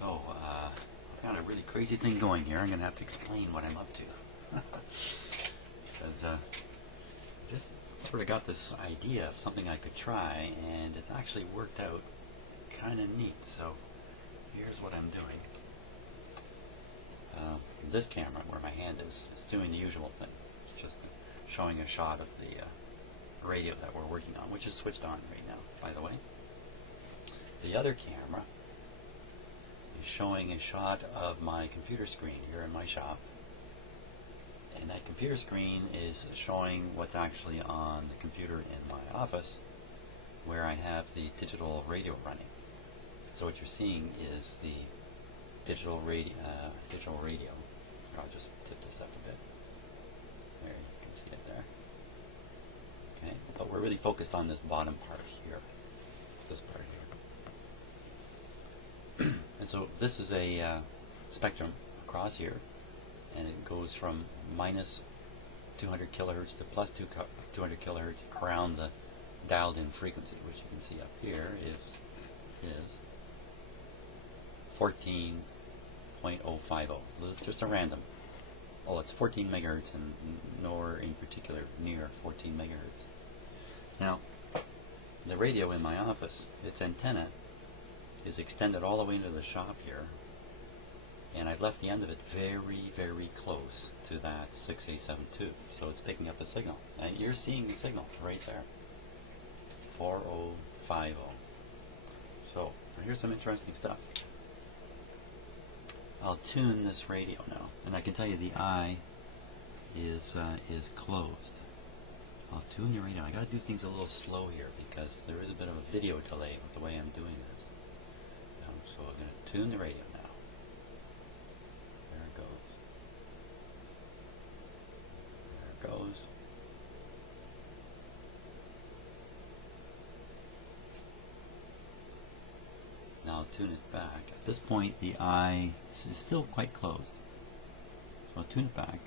So, I've got a really crazy thing going here. I'm going to have to explain what I'm up to. Because just sort of got this idea of something I could try, and it's actually worked out kind of neat. So, here's what I'm doing. This camera, where my hand is doing the usual thing. It's just showing a shot of the radio that we're working on, which is switched on right now, by the way. The other camera is showing a shot of my computer screen here in my shop, and that computer screen is showing what's actually on the computer in my office where I have the digital radio running. So what you're seeing is the digital radio. I'll just tip this up a bit. There, you can see it there. Okay, but we're really focused on this bottom part here. This part here. And so this is a spectrum across here, and it goes from minus 200 kilohertz to plus 200 kilohertz around the dialed in frequency, which you can see up here is 14.050. Just a random. Oh, it's 14 megahertz and nowhere in particular near 14 megahertz. Now, the radio in my office, its antenna is extended all the way into the shop here, and I've left the end of it very, very close to that 6A72, so it's picking up a signal. And you're seeing the signal right there, 4050. So here's some interesting stuff. I'll tune this radio now, and I can tell you the eye is closed. I'll tune the radio. I got to do things a little slow here because there is a bit of a video delay with the way I'm doing this. So I'm going to tune the radio now. There it goes. There it goes. Now I'll tune it back. At this point, the eye is still quite closed. So I'll tune it back.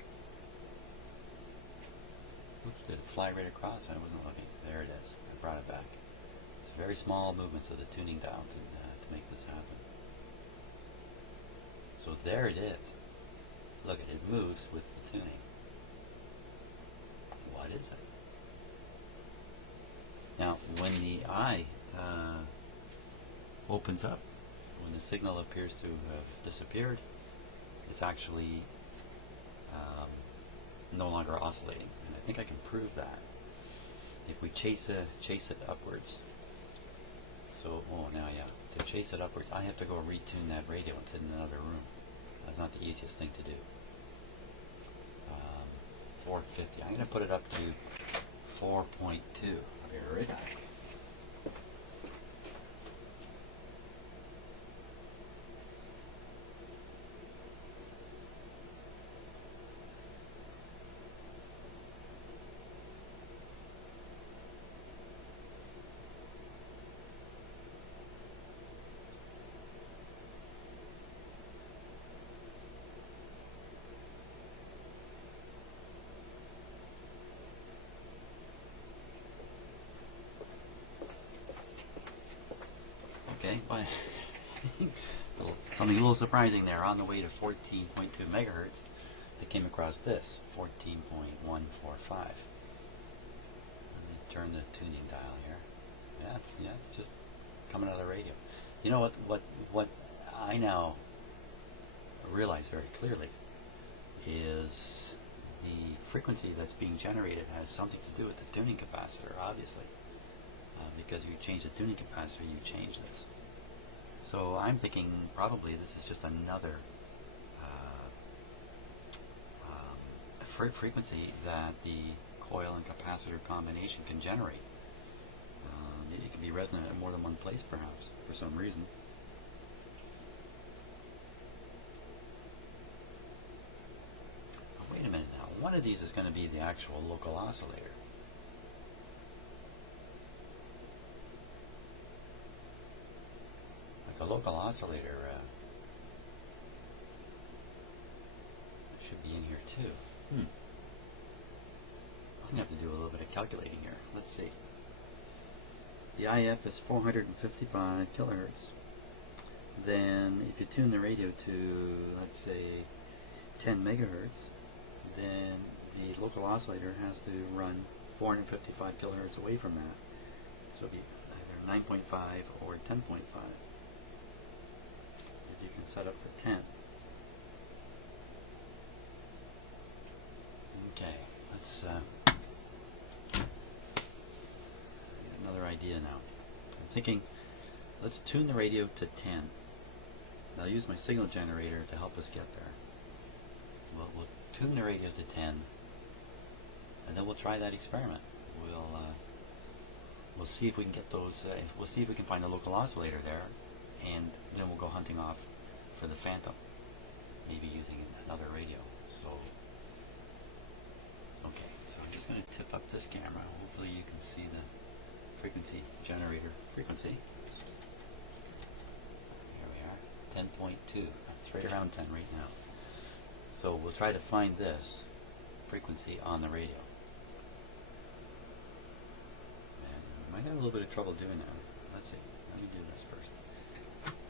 Oops, did it fly right across? I wasn't looking. There it is. I brought it back. It's very small movements of the tuning dial to make this happen. So there it is. Look, it moves with the tuning. What is it? Now, when the eye opens up, when the signal appears to have disappeared, it's actually no longer oscillating. And I think I can prove that if we chase it upwards. So, oh, now yeah, to chase it upwards, I have to go retune that radio and sit in another room. That's not the easiest thing to do. 450. I'm going to put it up to 4.2. I'll be right back. Okay, but something a little surprising there. On the way to 14.2 megahertz, I came across this, 14.145. Let me turn the tuning dial here. Yeah, it's just coming out of the radio. You know what I now realize very clearly is the frequency that's being generated has something to do with the tuning capacitor, obviously. Because if you change the tuning capacitor, you change this. So I'm thinking probably this is just another frequency that the coil and capacitor combination can generate. It can be resonant in more than one place, perhaps, for some reason. Oh, wait a minute now. One of these is going to be the actual local oscillator. The local oscillator should be in here too. I'm going to have to do a little bit of calculating here. Let's see. The IF is 455 kilohertz. then if you tune the radio to, let's say, 10 megahertz, then the local oscillator has to run 455 kilohertz away from that. So it'll be either 9.5 or 10.5. If you can set up for 10. Okay, let's get another idea now. I'm thinking, let's tune the radio to 10. And I'll use my signal generator to help us get there. We'll tune the radio to 10, and then we'll try that experiment. We'll see if we can get those. We'll see if we can find a local oscillator there, and then we'll go hunting off for the phantom, maybe using another radio. So, okay. So I'm just going to tip up this camera. Hopefully you can see the frequency generator frequency. Here we are, 10.2. It's right around 10 right now. So we'll try to find this frequency on the radio. And we might have a little bit of trouble doing that. Let's see. Let me do this first.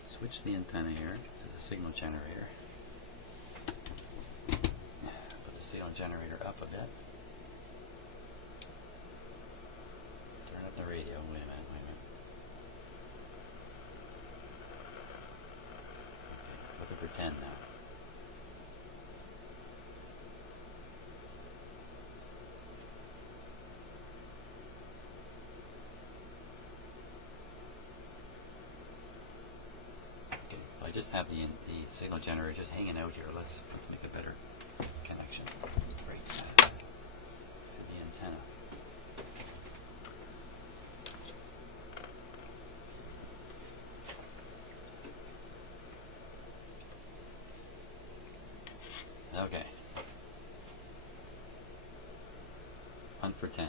Switch the antenna here to the signal generator. Put the signal generator up a bit. Turn up the radio. Wait a minute, wait a minute. Okay, looking for 10 now. I just have the signal generator just hanging out here. Let's make a better connection right to the antenna. Okay. Hunt for 10.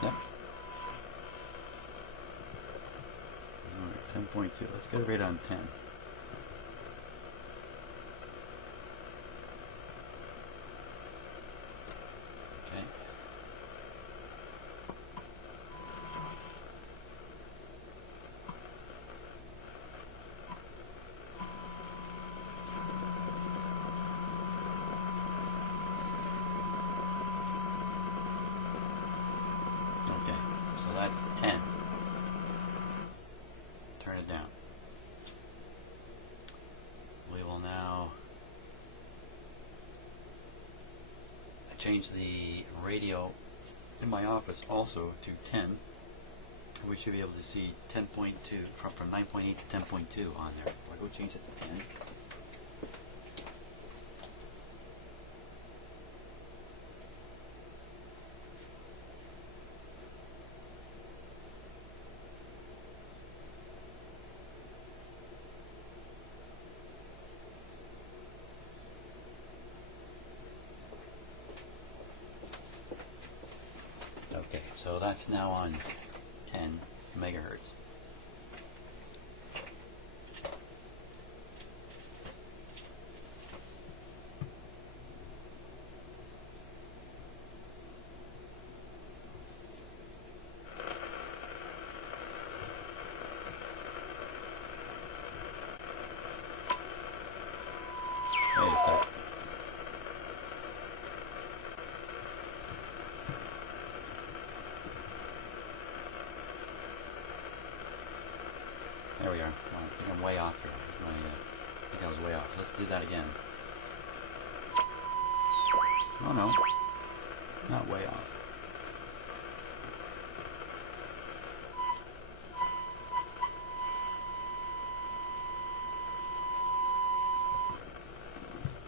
Yep. Alright, 10.2. Let's get it right on 10. Okay. Okay, so that's 10. Turn it down. We will now change the radio in my office also to 10. We should be able to see 10.2 from 9.8 to 10.2 on there. I'll go change it to 10. Okay, so that's now on 10 megahertz. Wait a sec. There we are. I think I'm way off here. I think I was way off. Let's do that again. Oh no, not way off.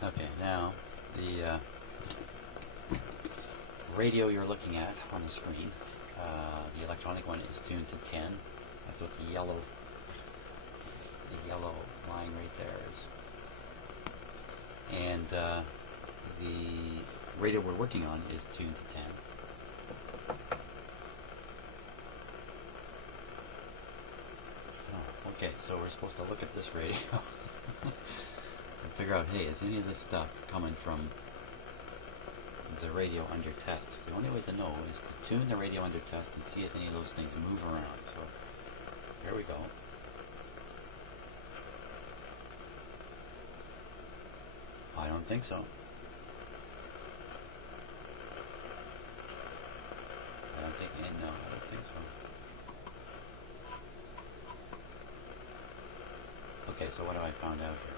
Okay, now the radio you're looking at on the screen, the electronic one, is tuned to 10. That's what the yellow line right there is. And the radio we're working on is tuned to 10. So we're supposed to look at this radio and figure out, hey, is any of this stuff coming from the radio under test? The only way to know is to tune the radio under test and see if any of those things move around. So here we go. I don't think so. I don't think, no, I don't think so. Okay, so what have I found out here?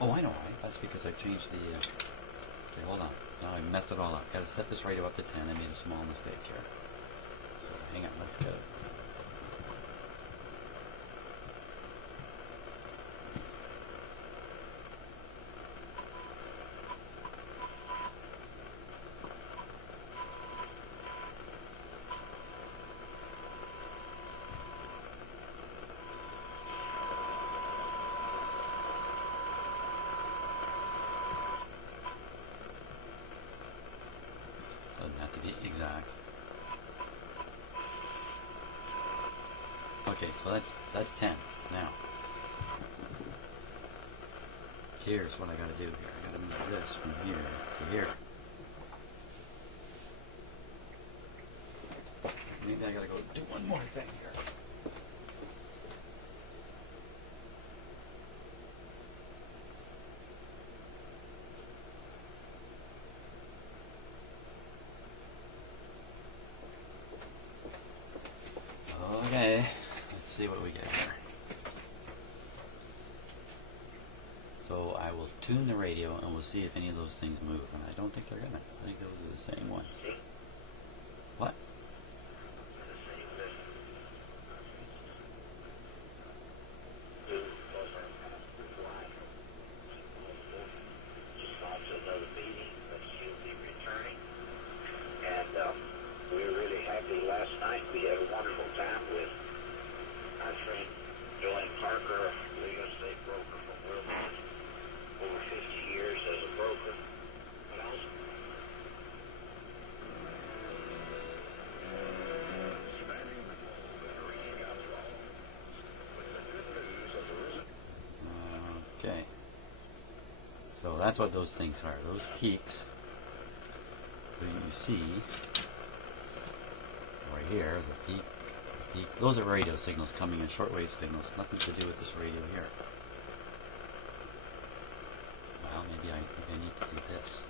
Oh, I know why. That's because I changed the, okay, hold on. Now I messed it all up. Gotta set this radio up to 10. I made a small mistake here. So hang on, let's get it. Doesn't have to be exact. Okay, so that's 10. Now, here's what I gotta do here. I gotta move this from here to here. Maybe I gotta go do one more thing here. Okay, let's see what we get here. So I will tune the radio and we'll see if any of those things move. And I don't think they're gonna. I think those are the same ones. What? We were really happy last night. We had a wonderful time with our friend Joanne Parker, real estate broker from Wilmington, over 50 years as a broker. But also, Okay. So that's what those things are. Those peaks that you see right here, the peak, those are radio signals coming in, shortwave signals. Nothing to do with this radio here. Well, maybe I think I need to do this.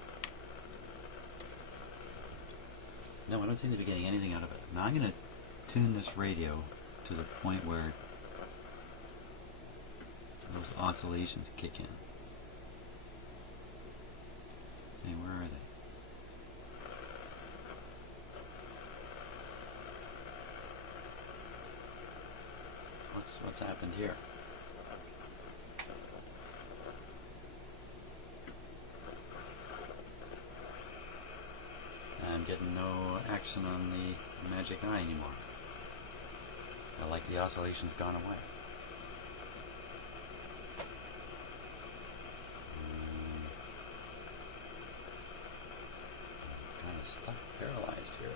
No, I don't seem to be getting anything out of it. Now I'm going to tune this radio to the point where those oscillations kick in. Hey, where are they? What's happened here? I'm getting no action on the magic eye anymore. Like the oscillation's gone away. Kind of stuck, paralyzed here.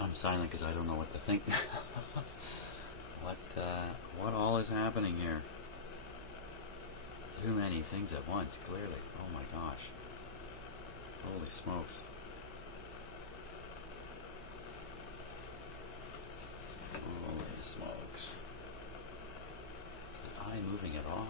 I'm silent because I don't know what to think. What all is happening here? Too many things at once, clearly. Oh my gosh. Holy smokes. Holy smokes. Is the eye moving at all?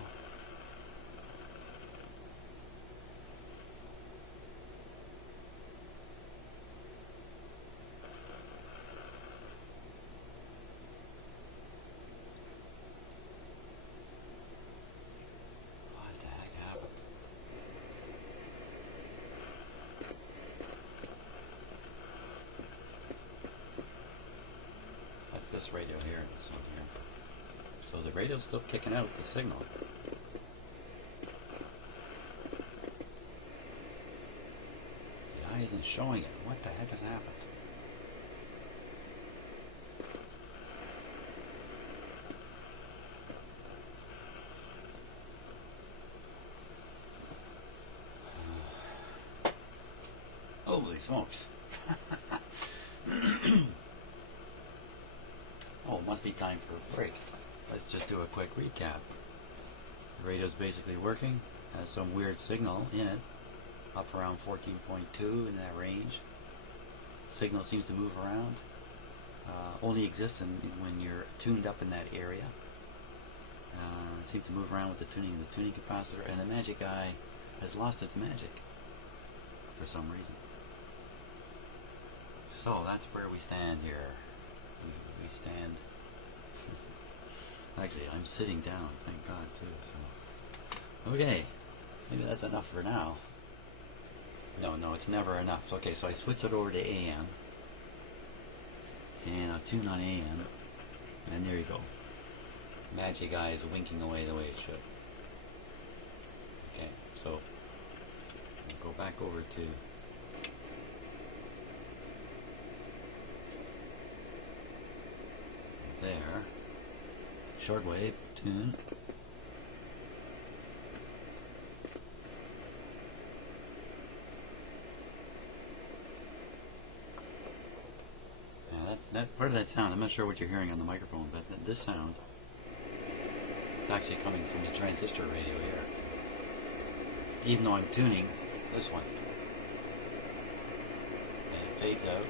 this radio here and this one here. So the radio's still kicking out the signal. The eye isn't showing it. What the heck has happened? Holy smokes. Oh, it must be time for a break. Let's just do a quick recap. The radio's basically working, has some weird signal in it, up around 14.2 in that range. Signal seems to move around. Only exists when you're tuned up in that area. It seems to move around with the tuning capacitor, and the Magic Eye has lost its magic for some reason. So that's where we stand here. We stand. Actually, I'm sitting down, thank God, too. So, okay, maybe that's enough for now. No, it's never enough. Okay, so I switched it over to AM, and I'll tune on AM, and there you go. Magic Eye is winking away the way it should. Okay, so I'll go back over to there. Shortwave tune. Yeah, that part of that sound, I'm not sure what you're hearing on the microphone, but this sound is actually coming from the transistor radio here. Even though I'm tuning this one. And it fades out.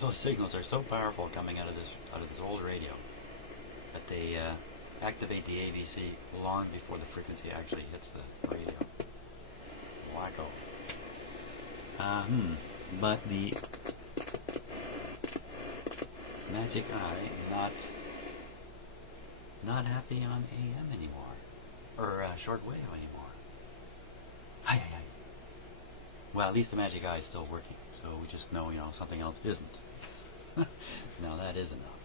Those signals are so powerful coming out of this old radio that they activate the AVC long before the frequency actually hits the radio. Wacko. But the Magic Eye not happy on AM anymore, or shortwave anymore. Hi. Well, at least the Magic Eye is still working, so we just know, something else isn't. Now that is enough.